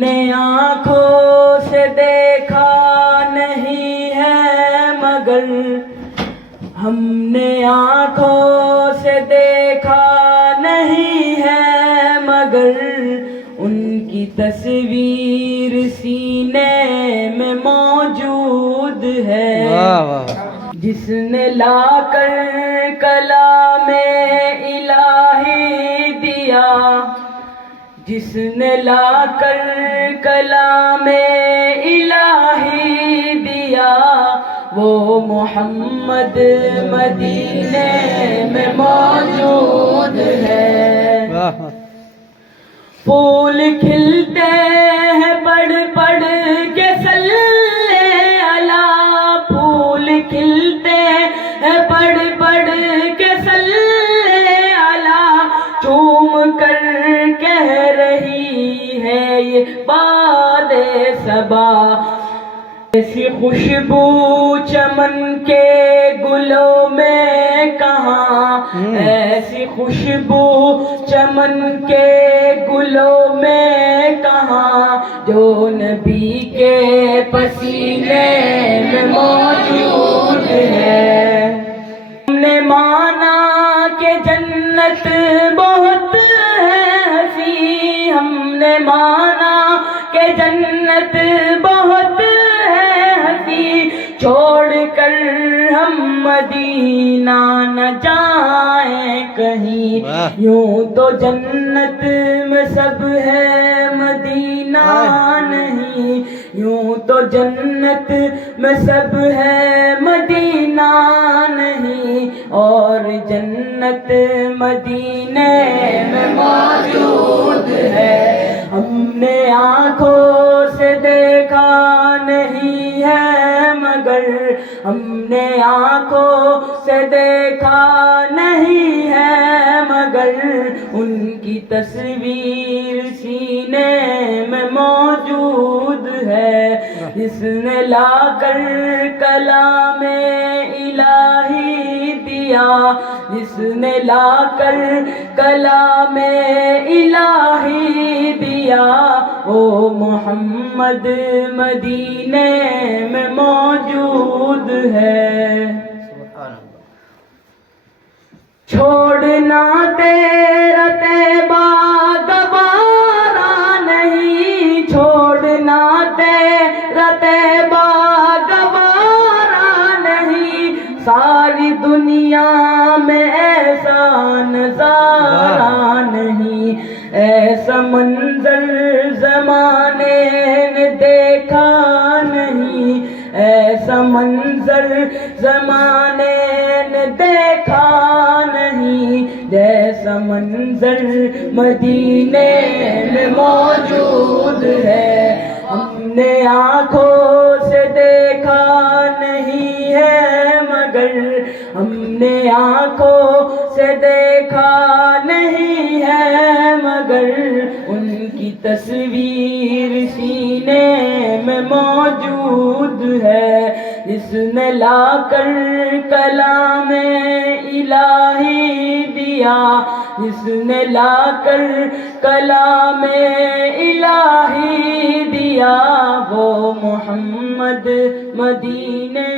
نے آنکھوں سے دیکھا نہیں ہے مگر ہم نے آنکھوں سے دیکھا نہیں ہے مگر ان کی تصویر سینے میں موجود ہے. جس نے لا کر کلام الہی دیا، جس نے لا کر کلام الہی دیا، وہ محمد مدینے میں موجود ہے. پھول کھلتے ہیں پڑھ پڑھ کے صلی علی، پھول کھلتے ہیں پڑھ پڑھ کے صلی علی، چوم کر کہہ رہی ہے یہ باد صبا. ایسی خوشبو چمن کے گلوں میں کہاں، ایسی خوشبو چمن کے گلوں میں کہاں، جو نبی کے پسینے میں موجود ہے. ہم نے مانا کہ جنت بہت ہے حسین، ہم نے مانا کہ جنت بہت ہے حسین، چھوڑ کر ہم مدینہ نہ جائیں کہیں. یوں تو جنت میں سب ہے مدینہ نہیں، یوں تو جنت میں سب ہے مدینہ نہیں، اور جنت مدینے میں موجود ہے. ہم نے آنکھوں سے دیکھا نہیں ہے مگر ہم نے آنکھوں سے دیکھا نہیں ہے مگر ان کی تصویر سینے میں موجود ہے. جس نے لا کر کلام الہی دیا، جس نے لا کر کلام الہی دیا، وہ محمد مدینے میں موجود ہے. چھوڑنا تیرا طیبہ گوارا نہیں، چھوڑنا تیرا طیبہ گوارا نہیں، ساری دنیا میں ایسا نظارہ نہیں، ایسا منظر زمانے نے دیکھا نہیں، ایسا منظر زمانے نے دیکھا نہیں، جیسا منظر مدینے میں موجود ہے. ہم نے آنکھوں سے دیکھا نہیں ہے مگر ہم نے آنکھوں سے دیکھا نہیں ہے مگر ان کی تصویر سینے میں موجود ہے. جس نے لا کر کلام الہی دیا، جس نے لا کر کلام الہی دیا، وہ محمد مدینے